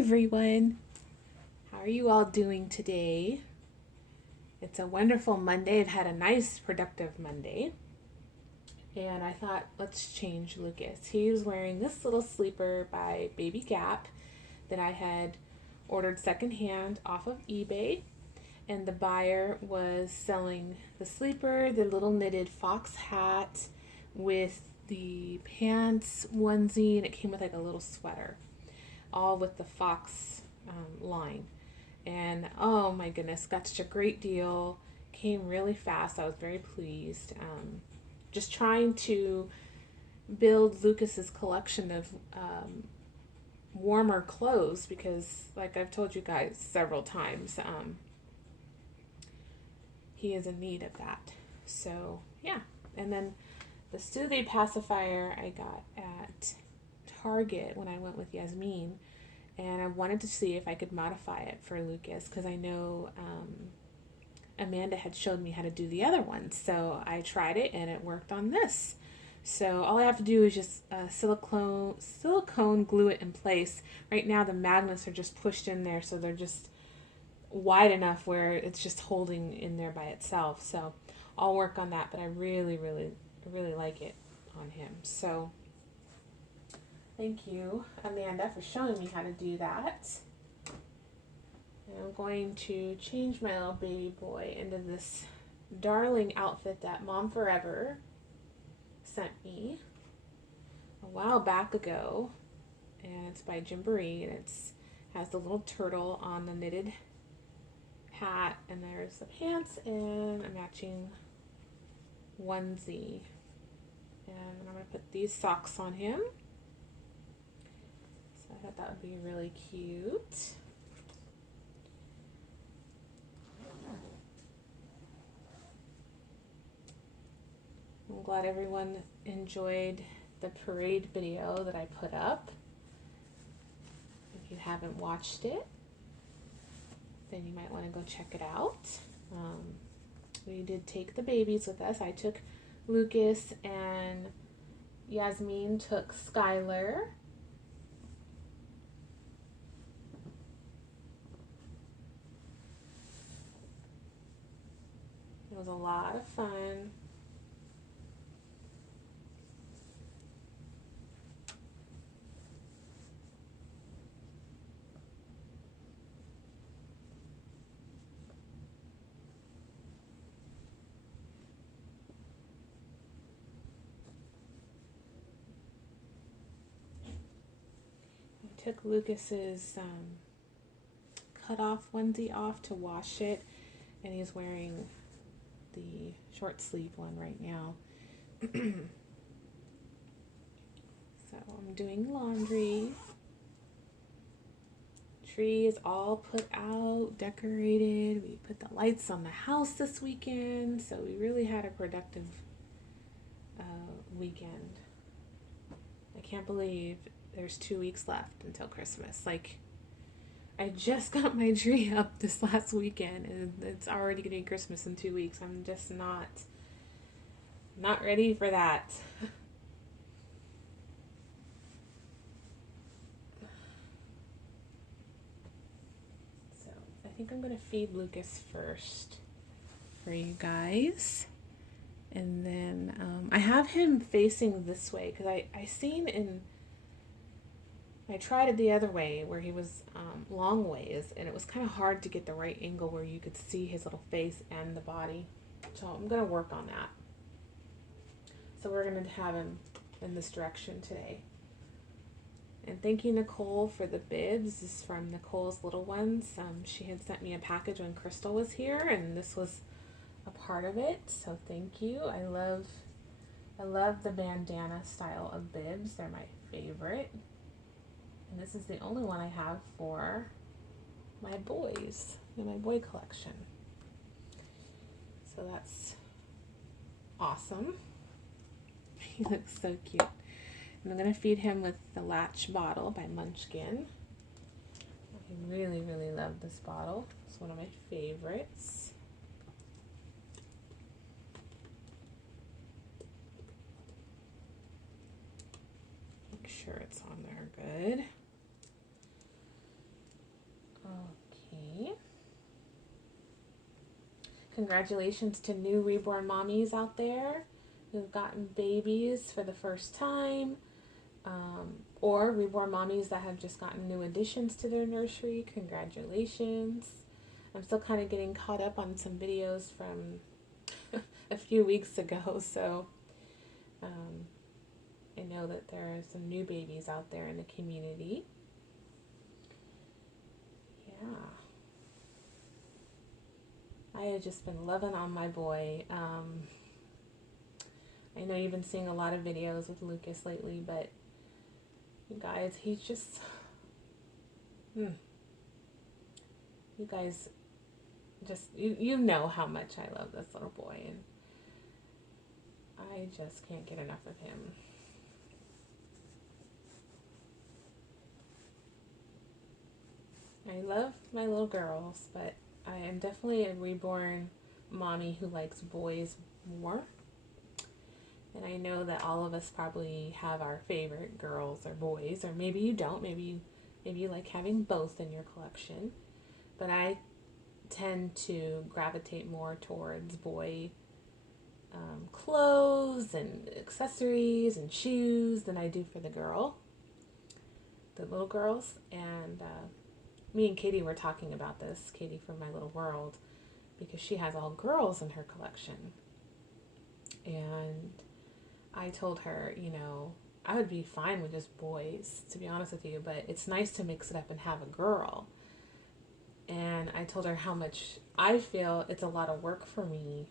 everyone. How are you all doing today? It's a wonderful Monday. I've had a nice, productive Monday. And I thought, let's change Lucas. He was wearing this little sleeper by Baby Gap that I had ordered secondhand off of eBay. And the buyer was selling the sleeper, the little knitted fox hat with the pants onesie, and it came with like a little sweater, all with the fox line. And oh my goodness, got such a great deal. Came really fast. I was very pleased. Just trying to build Lucas's collection of warmer clothes because, like I've told you guys several times, he is in need of that. So yeah, and then the Soothe pacifier I got at Target when I went with Yasmin, and I wanted to see if I could modify it for Lucas because I know Amanda had showed me how to do the other one. So I tried it and it worked on this. So all I have to do is just silicone glue it in place. Right now the magnets are just pushed in there, so they're just wide enough where it's just holding in there by itself. So I'll work on that, but I really like it on him. So thank you, Amanda, for showing me how to do that. And I'm going to change my little baby boy into this darling outfit that Mom Forever sent me a while back ago. And it's by Gymboree, and it's has the little turtle on the knitted hat, and there's the pants and a matching onesie. And I'm going to put these socks on him. So I thought that would be really cute. I'm glad everyone enjoyed the parade video that I put up. If you haven't watched it, then you might want to go check it out. We did take the babies with us. I took Lucas and Yasmin took Skylar. It was a lot of fun. Took Lucas's cut off onesie off to wash it, and he's wearing the short sleeve one right now. So I'm doing laundry. Tree is all put out, decorated. We put the lights on the house this weekend, so we really had a productive weekend. I can't believe there's 2 weeks left until Christmas. Like, I just got my tree up this last weekend and it's already getting Christmas in 2 weeks. I'm just not ready for that. So I think I'm going to feed Lucas first for you guys. And then I have him facing this way because I seen in I tried it the other way where he was long ways, and it was kind of hard to get the right angle where you could see his little face and the body. So I'm going to work on that. So we're going to have him in this direction today. And thank you, Nicole, for the bibs. This is from Nicole's Little Ones. She had sent me a package when Crystal was here, and this was a part of it. So thank you. I love the bandana style of bibs. They're my favorite. And this is the only one I have for my boys in my boy collection. So that's awesome. He looks so cute. And I'm going to feed him with the Latch bottle by Munchkin. I really love this bottle. It's one of my favorites. Make sure it's on there good. congratulations to new reborn mommies out there who've gotten babies for the first time, or reborn mommies that have just gotten new additions to their nursery. Congratulations. I'm still kind of getting caught up on some videos from a few weeks ago, so I know that there are some new babies out there in the community. Yeah. I have just been loving on my boy. I know you've been seeing a lot of videos with Lucas lately, but you guys, he's just... You guys just, you know how much I love this little boy, and I just can't get enough of him. I love my little girls, but I am definitely a reborn mommy who likes boys more. And I know that all of us probably have our favorite girls or boys, or maybe you don't. Maybe you like having both in your collection. But I tend to gravitate more towards boy clothes and accessories and shoes than I do for the little girls. And me and Katie were talking about this, Katie from My Little World, because she has all girls in her collection. And I told her, I would be fine with just boys, to be honest with you, but it's nice to mix it up and have a girl. And I told her how much I feel it's a lot of work for me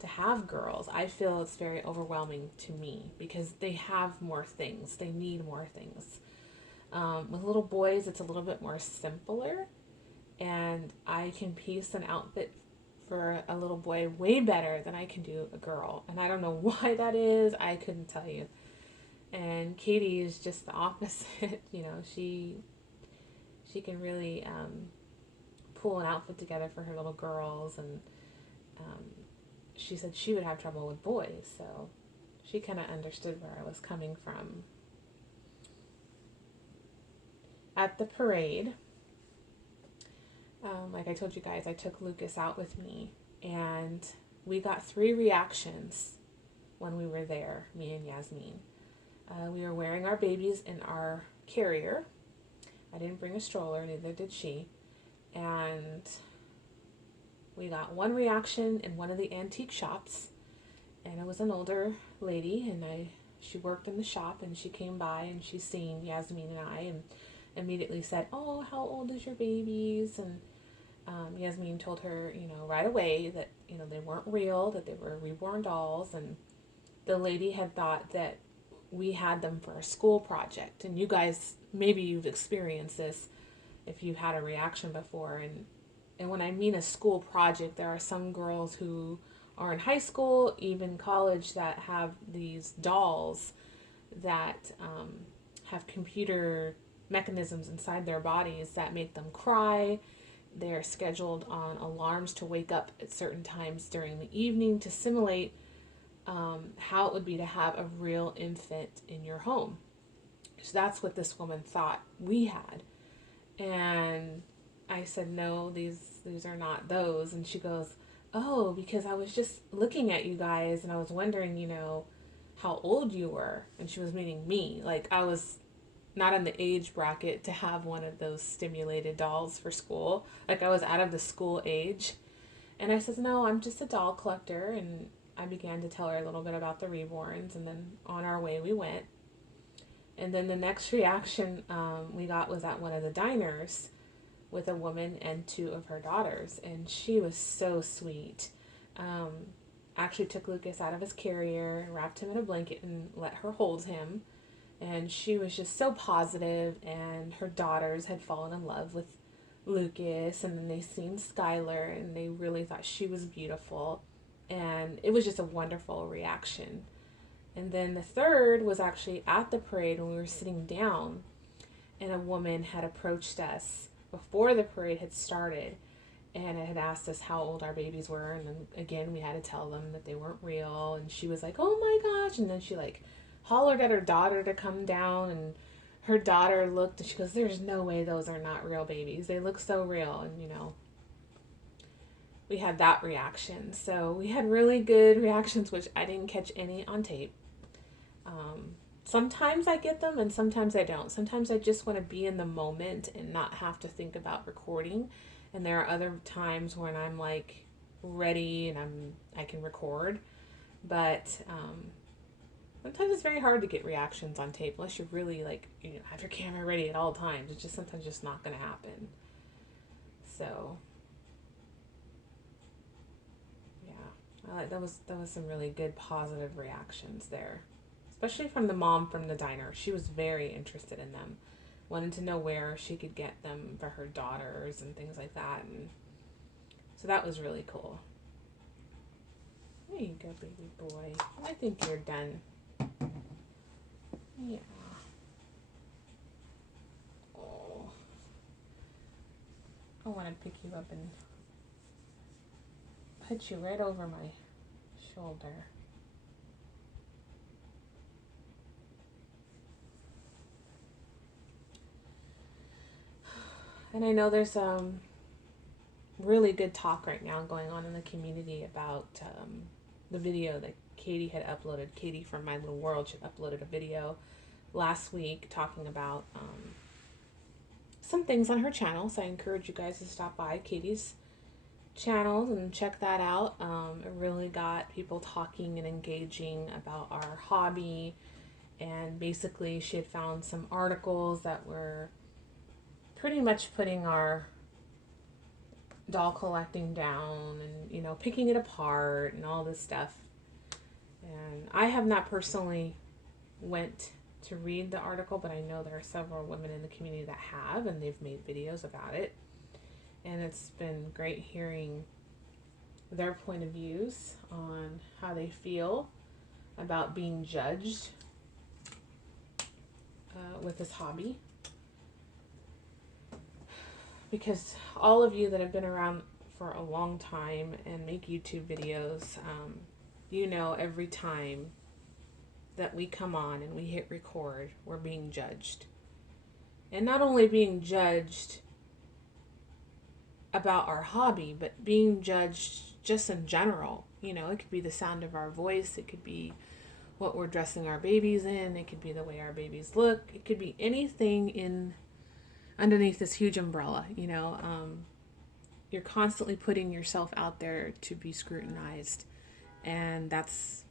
to have girls. I feel it's very overwhelming to me because they have more things. They need more things. With little boys, it's a little bit more simpler, and I can piece an outfit for a little boy way better than I can do a girl. And I don't know why that is. I couldn't tell you. And Katie is just the opposite. She can really pull an outfit together for her little girls, and she said she would have trouble with boys, so she kind of understood where I was coming from. At the parade, like I told you guys, I took Lucas out with me, and we got 3 reactions when we were there, me and Yasmin. We were wearing our babies in our carrier. I didn't bring a stroller, neither did she. And we got 1 reaction in one of the antique shops, and it was an older lady, and she worked in the shop, and she came by and she seen Yasmin and I, and immediately said, "Oh, how old is your babies?" And Yasmin told her, right away that, they weren't real, that they were reborn dolls. And the lady had thought that we had them for a school project. And you guys, maybe you've experienced this if you had a reaction before. And when I mean a school project, there are some girls who are in high school, even college, that have these dolls that have computer mechanisms inside their bodies that make them cry. They're scheduled on alarms to wake up at certain times during the evening to simulate how it would be to have a real infant in your home. So that's what this woman thought we had. And I said, no, these are not those. And she goes, oh, because I was just looking at you guys and I was wondering, how old you were. And she was meaning me. Like, I was not in the age bracket to have one of those stimulated dolls for school. Like, I was out of the school age. And I said, no, I'm just a doll collector. And I began to tell her a little bit about the reborns, and then on our way we went. And then the next reaction we got was at one of the diners with a woman and 2 of her daughters, and she was so sweet. Actually took Lucas out of his carrier, wrapped him in a blanket, and let her hold him. And she was just so positive, and her daughters had fallen in love with Lucas, and then they seen Skylar, and they really thought she was beautiful. And it was just a wonderful reaction. And then the third was actually at the parade when we were sitting down, and a woman had approached us before the parade had started and had asked us how old our babies were. And then again, we had to tell them that they weren't real. And she was like, oh my gosh. And then she hollered at her daughter to come down, and her daughter looked and she goes, there's no way those are not real babies. They look so real. And we had that reaction. So we had really good reactions, which I didn't catch any on tape. Sometimes I get them and sometimes I don't. Sometimes I just want to be in the moment and not have to think about recording. And there are other times when I'm like ready and I can record. But sometimes it's very hard to get reactions on tape unless you're really like, have your camera ready at all times. It's just sometimes just not going to happen. So yeah, that was some really good positive reactions there, especially from the mom from the diner. She was very interested in them, wanted to know where she could get them for her daughters and things like that, and so that was really cool. There you go, baby boy. I think you're done. Yeah. Oh, I want to pick you up and put you right over my shoulder. And I know there's really good talk right now going on in the community about the video that Katie had uploaded. Katie from My Little World, she uploaded a video last week talking about some things on her channel. So I encourage you guys to stop by Katie's channel and check that out. It really got people talking and engaging about our hobby. And basically she had found some articles that were pretty much putting our doll collecting down and picking it apart and all this stuff. And I have not personally went to read the article, but I know there are several women in the community that have, and they've made videos about it. And it's been great hearing their point of views on how they feel about being judged with this hobby. Because all of you that have been around for a long time and make YouTube videos, every time that we come on and we hit record, we're being judged. And not only being judged about our hobby, but being judged just in general. It could be the sound of our voice, it could be what we're dressing our babies in, it could be the way our babies look, it could be anything underneath this huge umbrella. You're constantly putting yourself out there to be scrutinized, and that's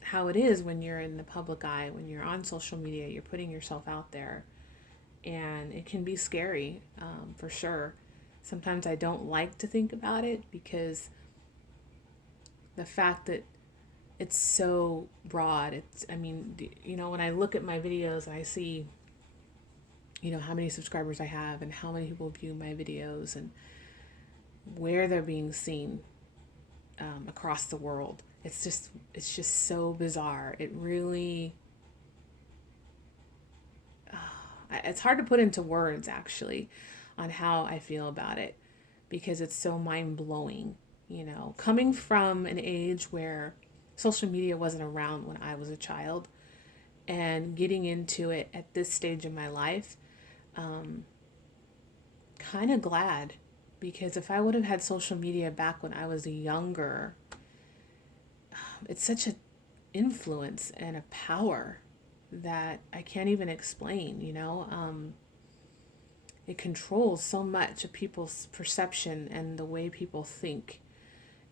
how it is when you're in the public eye. When you're on social media, you're putting yourself out there, and it can be scary, for sure. Sometimes I don't like to think about it because the fact that it's so broad, when I look at my videos and I see how many subscribers I have and how many people view my videos and where they're being seen across the world. It's just so bizarre. It really, it's hard to put into words actually on how I feel about it, because it's so mind-blowing, coming from an age where social media wasn't around when I was a child and getting into it at this stage in my life. Kind of glad, because if I would have had social media back when I was younger, it's such an influence and a power that I can't even explain. It controls so much of people's perception and the way people think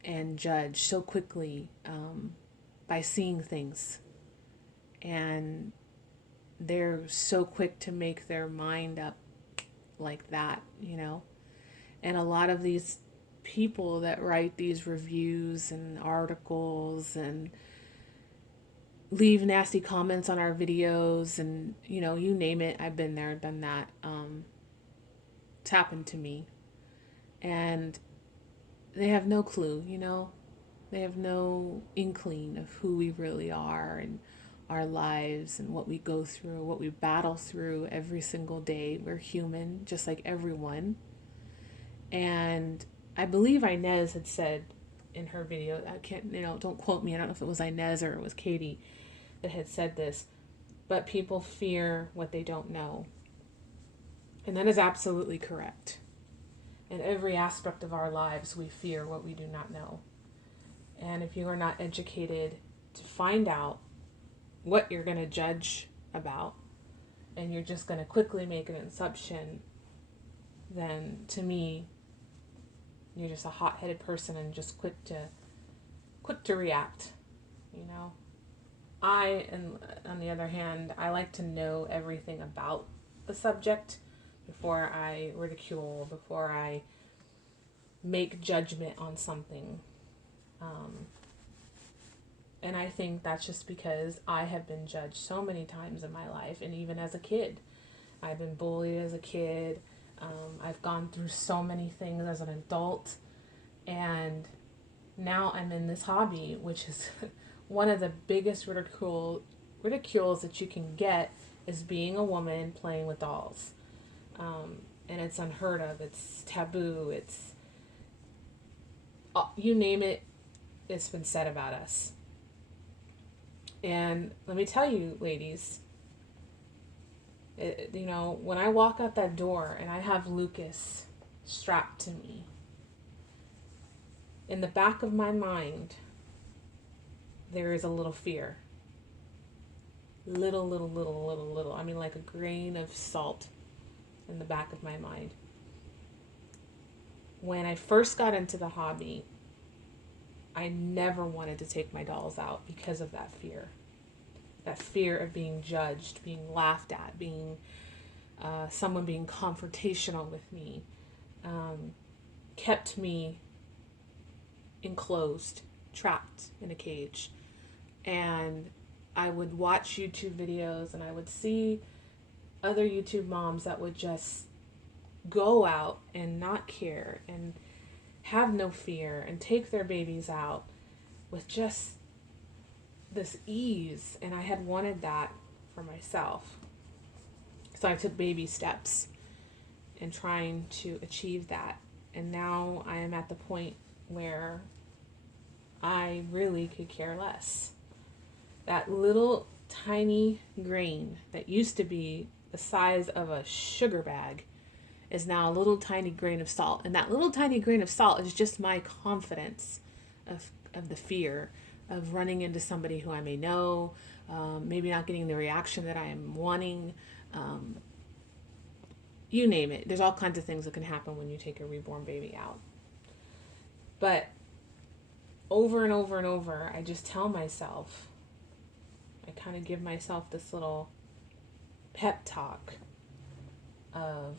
and judge so quickly by seeing things, and they're so quick to make their mind up like that, and a lot of these people that write these reviews and articles and leave nasty comments on our videos and you name it, I've been there, done that. It's happened to me, and they have no clue. They have no inkling of who we really are and our lives and what we go through, what we battle through every single day. We're human, just like everyone. And I believe Inez had said in her video, I can't, don't quote me, I don't know if it was Inez or it was Katie that had said this, but people fear what they don't know. And that is absolutely correct. In every aspect of our lives, we fear what we do not know. And if you are not educated to find out what you're going to judge about, and you're just going to quickly make an assumption, then to me, you're just a hot-headed person and just quick to react, you know. And on the other hand, I like to know everything about the subject before I ridicule, before I make judgment on something. And I think that's just because I have been judged so many times in my life, and even as a kid. I've been bullied as a kid. I've gone through so many things as an adult, and now I'm in this hobby, which is one of the biggest ridicules that you can get is being a woman playing with dolls. And it's unheard of. It's taboo. It's, you name it, it's been said about us. And let me tell you, ladies, when I walk out that door and I have Lucas strapped to me, in the back of my mind, there is a little fear. Little. I mean, like a grain of salt in the back of my mind. When I first got into the hobby, I never wanted to take my dolls out because of that fear. That fear of being judged, being laughed at, being someone being confrontational with me, kept me enclosed, trapped in a cage. And I would watch YouTube videos and I would see other YouTube moms that would just go out and not care and have no fear and take their babies out with just this ease. And I had wanted that for myself. So I took baby steps in trying to achieve that. And now I am at the point where I really could care less. That little tiny grain that used to be the size of a sugar bag is now a little tiny grain of salt. And that little tiny grain of salt is just my confidence of the fear of running into somebody who I may know, maybe not getting the reaction that I am wanting. You name it. There's all kinds of things that can happen when you take a reborn baby out. But over and over and over, I just tell myself, I kind of give myself this little pep talk of,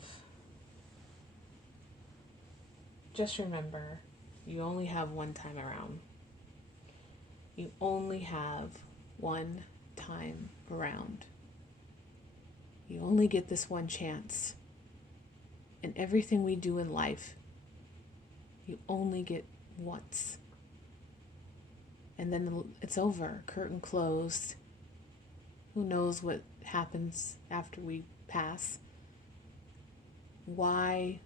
just remember, you only have one time around. You only have one time around. You only get this one chance. And everything we do in life, you only get once. And then it's over, curtain closed. Who knows what happens after we pass? Why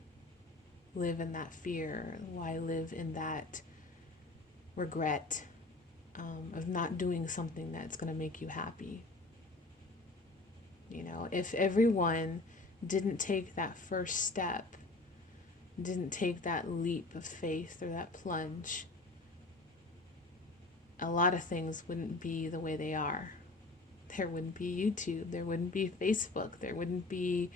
live in that fear? Why live in that regret of not doing something that's going to make you happy? You know, if everyone didn't take that first step, didn't take that leap of faith or that plunge, a lot of things wouldn't be the way they are. There wouldn't be YouTube, there wouldn't be Facebook, there wouldn't be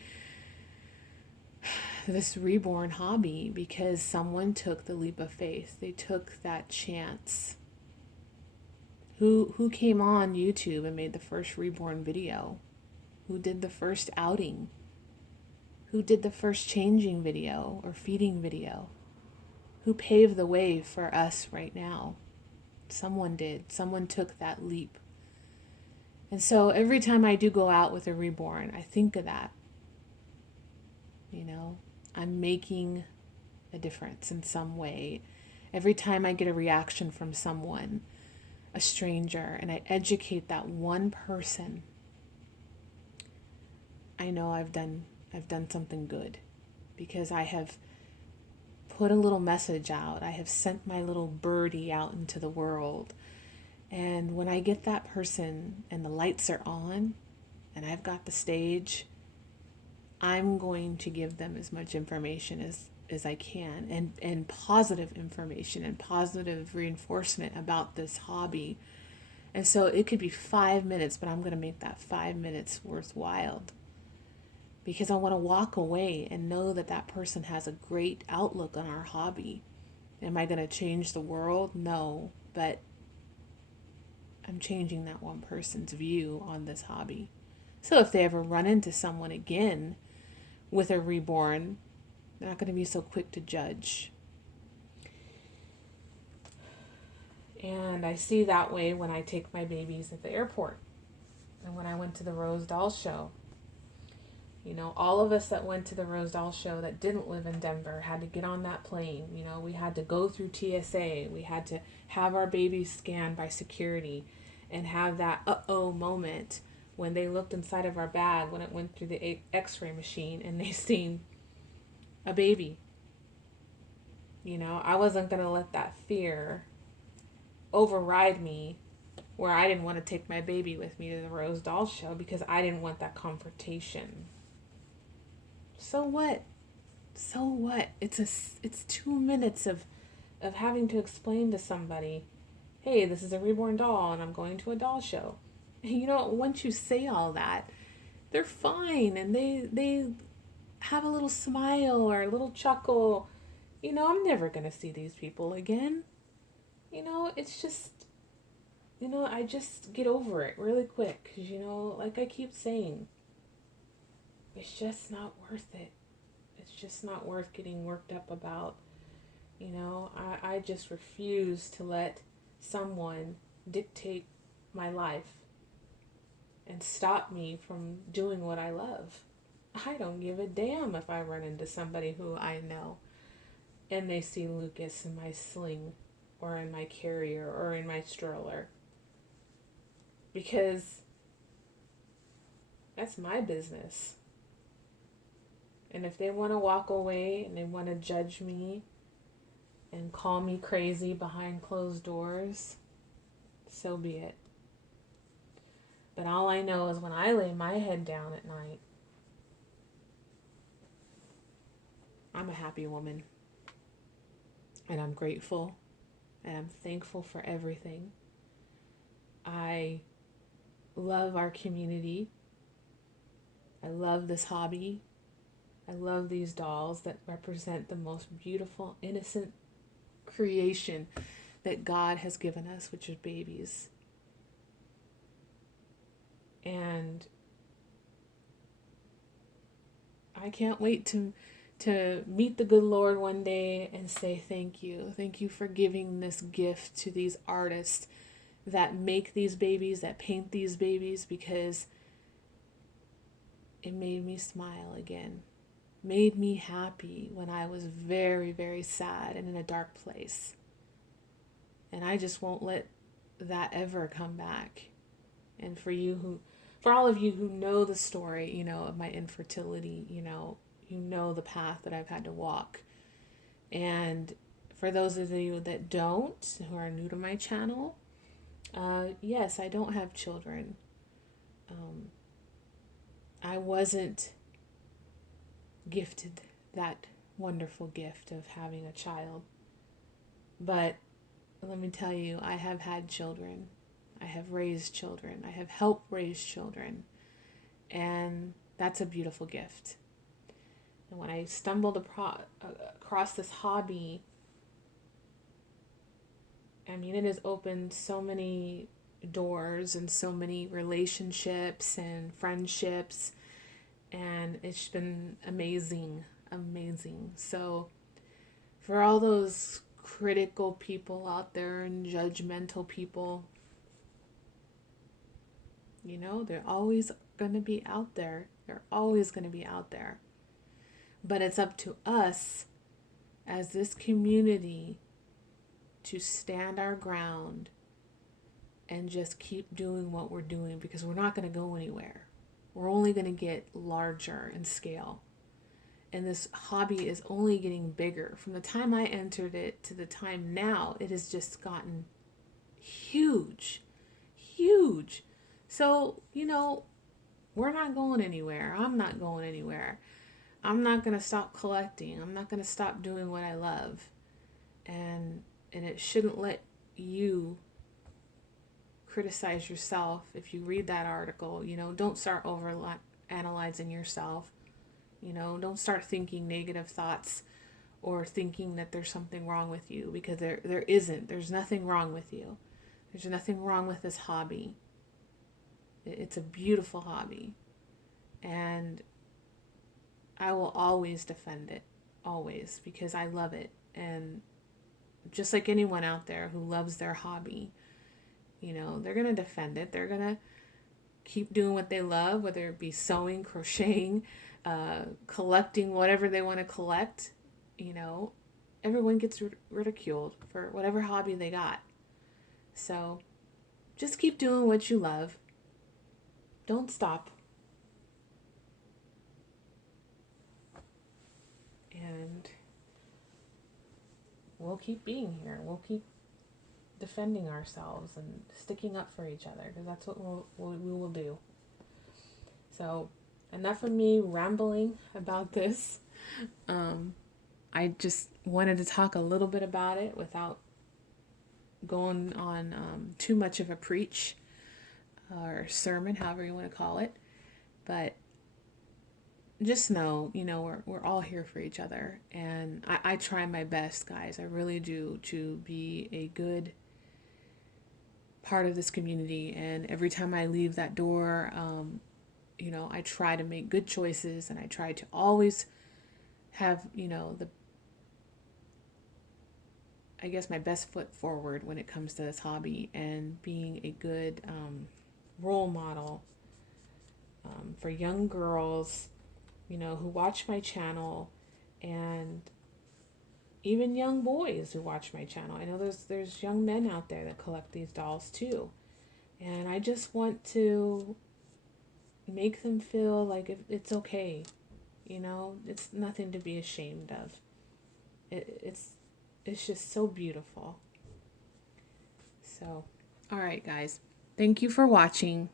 this reborn hobby, because someone took the leap of faith. They took that chance. Who came on YouTube and made the first reborn video? Who did the first outing? Who did the first changing video or feeding video? Who paved the way for us right now? Someone did. Someone took that leap. And so every time I do go out with a reborn, I think of that. You know, I'm making a difference in some way. Every time I get a reaction from someone, a stranger, and I educate that one person, I know I've done something good, because I have put a little message out. I have sent my little birdie out into the world. And when I get that person and the lights are on and I've got the stage, I'm going to give them as much information as as I can, and positive information and positive reinforcement about this hobby. And so it could be 5 minutes, but I'm going to make that 5 minutes worthwhile, because I want to walk away and know that that person has a great outlook on our hobby. Am I going to change the world? No, but I'm changing that one person's view on this hobby. So if they ever run into someone again with a reborn, they're not going to be so quick to judge. And I see that way when I take my babies at the airport and when I went to the Rose Doll Show. You know, all of us that went to the Rose Doll Show that didn't live in Denver had to get on that plane. You know, we had to go through TSA. We had to have our babies scanned by security and have that uh-oh moment when they looked inside of our bag when it went through the x-ray machine and they seen a baby. You know, I wasn't going to let that fear override me where I didn't want to take my baby with me to the Rose Doll Show because I didn't want that confrontation. So what? So what? It's 2 minutes of having to explain to somebody, hey, this is a reborn doll and I'm going to a doll show. And you know, once you say all that, they're fine and they have a little smile or a little chuckle. You know, I'm never going to see these people again. You know, it's just, you know, I just get over it really quick. Because, you know, like I keep saying, it's just not worth it. It's just not worth getting worked up about. You know, I just refuse to let someone dictate my life and stop me from doing what I love. I don't give a damn if I run into somebody who I know and they see Lucas in my sling or in my carrier or in my stroller. Because that's my business. And if they want to walk away and they want to judge me and call me crazy behind closed doors, so be it. But all I know is when I lay my head down at night, I'm a happy woman. And I'm grateful. And I'm thankful for everything. I love our community. I love this hobby. I love these dolls that represent the most beautiful, innocent creation that God has given us, which is babies. And I can't wait to meet the good Lord one day and say thank you. Thank you for giving this gift to these artists that make these babies, that paint these babies, because it made me smile again. Made me happy when I was very, very sad and in a dark place. And I just won't let that ever come back. And for all of you who know the story, you know, of my infertility, you know the path that I've had to walk. And for those of you that don't, who are new to my channel, yes, I don't have children. I wasn't gifted that wonderful gift of having a child. But let me tell you, I have had children. I have raised children. I have helped raise children. And that's a beautiful gift. And when I stumbled across this hobby, I mean, it has opened so many doors and so many relationships and friendships, and it's been amazing. So for all those critical people out there and judgmental people, you know, they're always going to be out there. They're always going to be out there. But it's up to us as this community to stand our ground and just keep doing what we're doing, because we're not going to go anywhere. We're only going to get larger in scale. And this hobby is only getting bigger. From the time I entered it to the time now, it has just gotten huge. So, you know, we're not going anywhere. I'm not going anywhere. I'm not going to stop collecting. I'm not going to stop doing what I love. And it shouldn't let you criticize yourself if you read that article. You know, don't start over analyzing yourself. You know, don't start thinking negative thoughts or thinking that there's something wrong with you, because there isn't. There's nothing wrong with you. There's nothing wrong with this hobby. It's a beautiful hobby. And I will always defend it. Always. Because I love it. And just like anyone out there who loves their hobby, you know, they're going to defend it. They're going to keep doing what they love, whether it be sewing, crocheting, collecting whatever they want to collect. You know, everyone gets ridiculed for whatever hobby they got. So just keep doing what you love. Don't stop. And we'll keep being here. We'll keep defending ourselves and sticking up for each other, because that's what we will do. So enough of me rambling about this. I just wanted to talk a little bit about it without going on too much of a preach or sermon, however you want to call it. But just know, you know, we're all here for each other. And I try my best, guys. I really do, to be a good part of this community. And every time I leave that door, you know, I try to make good choices, and I try to always have, you know, I guess my best foot forward when it comes to this hobby, and being a good role model for young girls, you know, who watch my channel, and even young boys who watch my channel. I know there's young men out there that collect these dolls too, and I just want to make them feel like it's okay. You know, it's nothing to be ashamed of. It's just so beautiful. So, all right, guys. Thank you for watching.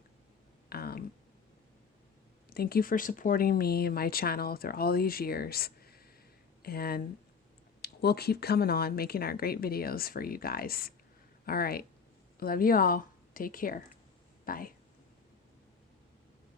Thank you for supporting me and my channel through all these years. And we'll keep coming on, making our great videos for you guys. All right. Love you all. Take care. Bye.